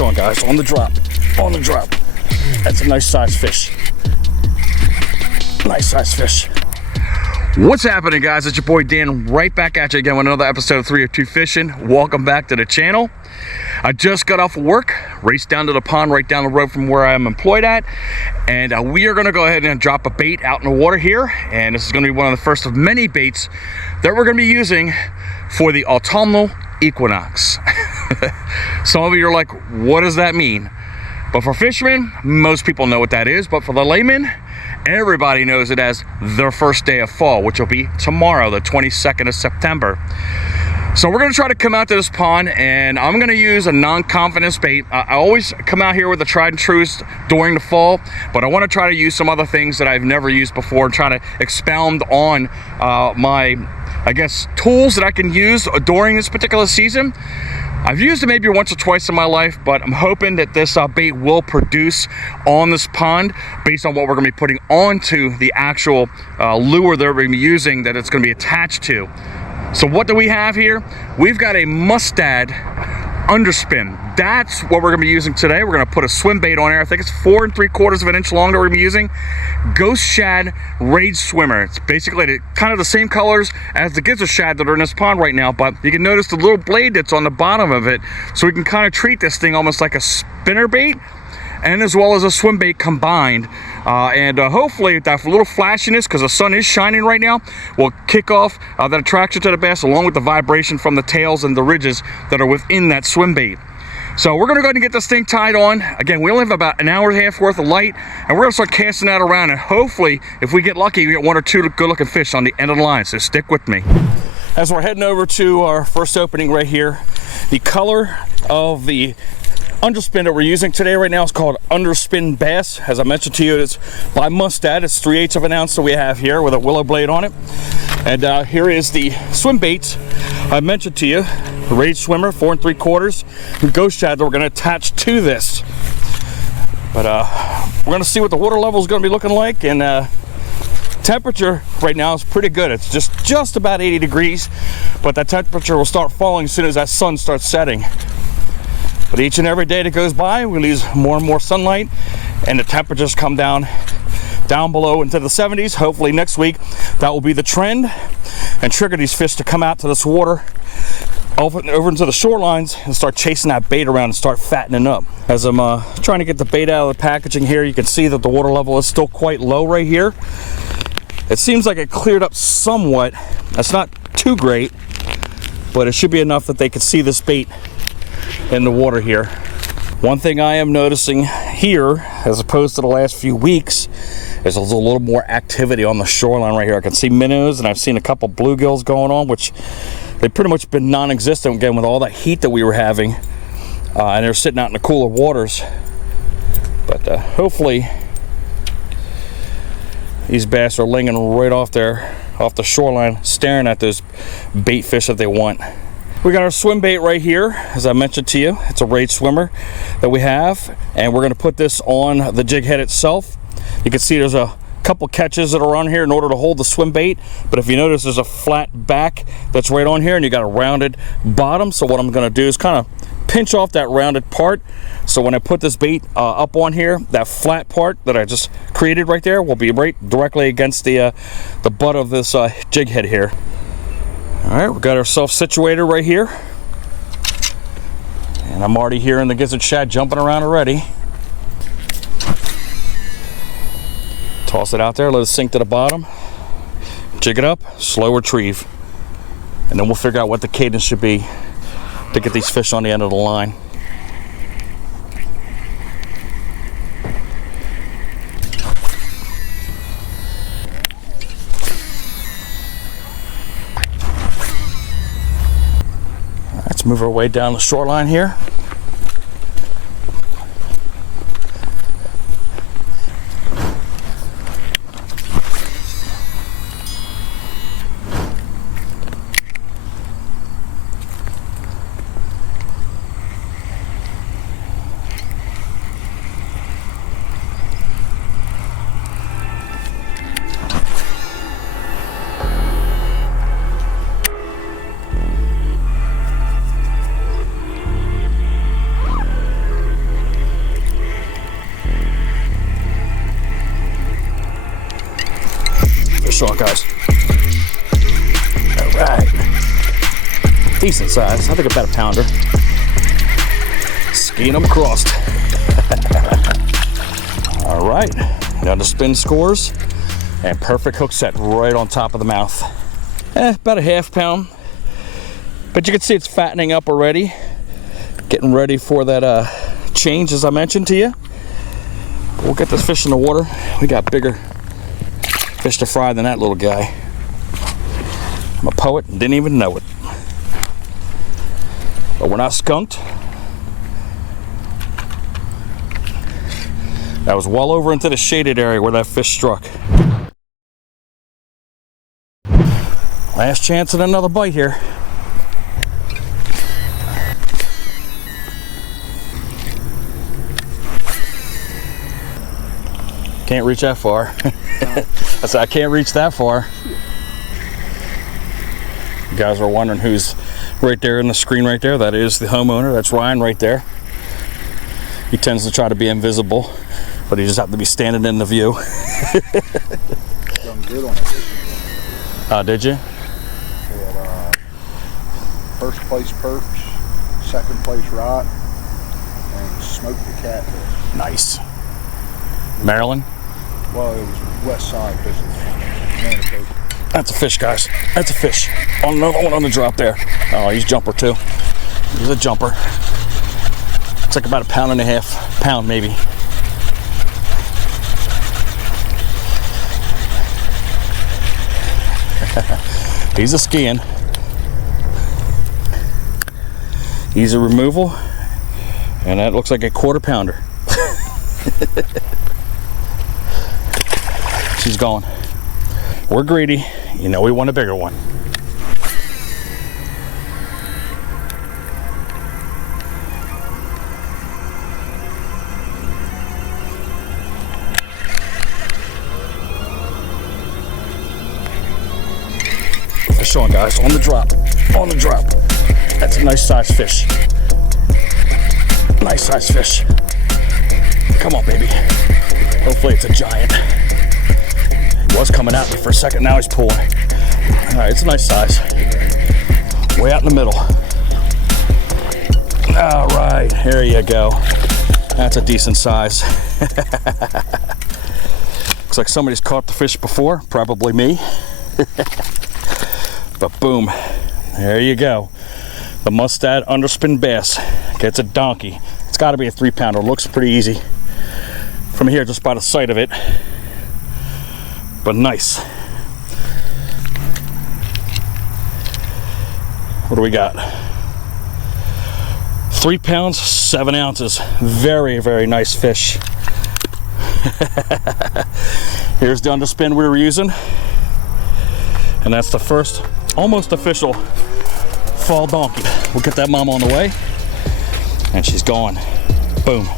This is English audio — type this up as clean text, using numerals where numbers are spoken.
fish on, guys, on the drop, on the drop. That's a nice size fish. Nice size fish. What's happening, guys? It's your boy Dan, right back at you again with another episode of 302 Fishing. Welcome back to the channel. I just got off of work, raced down to the pond right down the road from where I'm employed at, and we are going to go ahead and drop a bait out in the water here. And this is going to be one of the first of many baits that we're going to be using for the Autumnal Equinox. Some of you are like, what does that mean? But for fishermen, most people know what that is. But for the layman, everybody knows it as their first day of fall, which will be tomorrow, the 22nd of September. So we're going to try to come out to this pond, and I'm going to use a non-confidence bait. I always come out here with the tried and trues during the fall, but I want to try to use some other things that I've never used before and try to expound on my, I guess, tools that I can use during this particular season. I've used it maybe once or twice in my life, but I'm hoping that this bait will produce on this pond based on what we're going to be putting onto the actual lure that we're going to be using, that it's going to be attached to. So what do we have here? We've got a MUSTAD Underspin. That's what we're going to be using today. We're going to put a swim bait on there. I think it's 4 3/4 of an inch long that we're going to be using. Ghost Shad Rage Swimmer. It's basically kind of the same colors as the gizzard shad that are in this pond right now, but you can notice the little blade that's on the bottom of it, so we can kind of treat this thing almost like a spinner bait and as well as a swim bait combined. Hopefully that little flashiness, because the sun is shining right now, will kick off that attraction to the bass, along with the vibration from the tails and the ridges that are within that swim bait. So we're going to go ahead and get this thing tied on. Again, we only have about an hour and a half worth of light, and we're going to start casting that around, and hopefully, if we get lucky, we get 1 or 2 good looking fish on the end of the line. So stick with me. As we're heading over to our first opening right here, the color of the underspin that we're using today right now is called Underspin Bass. As I mentioned to you, it's by MUSTAD. It's 3/8 of an ounce that we have here with a willow blade on it. And here is the swim bait I mentioned to you, the Rage Swimmer, 4 3/4, and Ghost Shad that we're going to attach to this. But we're going to see what the water level is going to be looking like, and temperature right now is pretty good. It's just about 80 degrees, but that temperature will start falling as soon as that sun starts setting. But each and every day that goes by, we lose more and more sunlight, and the temperatures come down below into the 70s. Hopefully next week that will be the trend and trigger these fish to come out to this water over into the shorelines and start chasing that bait around and start fattening up. As I'm trying to get the bait out of the packaging here, you can see that the water level is still quite low right here. It seems like it cleared up somewhat. That's not too great, but it should be enough that they could see this bait in the water here. One thing I am noticing here, as opposed to the last few weeks, is a little more activity on the shoreline right here. I can see minnows, and I've seen a couple bluegills going on, which they've pretty much been non-existent again with all that heat that we were having, and they're sitting out in the cooler waters. But hopefully these bass are lingering right off the shoreline, staring at those bait fish that they want. We got our swim bait right here, as I mentioned to you. It's a Rage Swimmer that we have, and we're going to put this on the jig head itself. You can see there's a couple catches that are on here in order to hold the swim bait, but if you notice, there's a flat back that's right on here, and you got a rounded bottom. So what I'm going to do is kind of pinch off that rounded part, so when I put this bait up on here, that flat part that I just created right there will be right directly against the butt of this jig head here. All right, we got ourselves situated right here, and I'm already hearing the gizzard shad jumping around already. Toss it out there, let it sink to the bottom, jig it up, slow retrieve, and then we'll figure out what the cadence should be to get these fish on the end of the line. Let's move our way down the shoreline here. fish on, guys. All right. Decent size. I think about a pounder. Skiing them across. All right. Now the spin scores. And perfect hook set right on top of the mouth. About a ½ pound. But you can see it's fattening up already. Getting ready for that change, as I mentioned to you. We'll get this fish in the water. We got bigger fish to fry than that little guy. I'm a poet and didn't even know it. But we're not skunked. That was well over into the shaded area where that fish struck. Last chance at another bite here. Can't reach that far. I said I can't reach that far. You guys are wondering who's right there in the screen right there. That is the homeowner. That's Ryan right there. He tends to try to be invisible, but he just happens to be standing in the view. Done good on it. Did you? Had, first place perch, second place rot, and smoked the catfish. Nice. Maryland? Well, it was west side business. That's a fish, guys. That's a fish. Oh, another one on the drop there. Oh, he's jumper too. He's a jumper. It's like about a pound and a half. Pound maybe. He's a skiing. He's a removal. And that looks like a quarter pounder. She's going. We're greedy. You know we want a bigger one. Fish on, guys. On the drop. On the drop. That's a nice size fish. Nice size fish. Come on, baby. Hopefully it's a giant. He was coming at me for a second, now he's pulling. All right, it's a nice size. Way out in the middle. All right, here you go. That's a decent size. Looks like somebody's caught the fish before, probably me. But boom, there you go. The MUSTAD underspin bass gets a donkey. It's gotta be a 3-pounder, looks pretty easy from here just by the sight of it, but nice. What do we got? 3 pounds, 7 ounces. Very, very nice fish. Here's the underspin we were using, and that's the first almost official fall donkey. We'll get that mama on the way, and she's gone. Boom.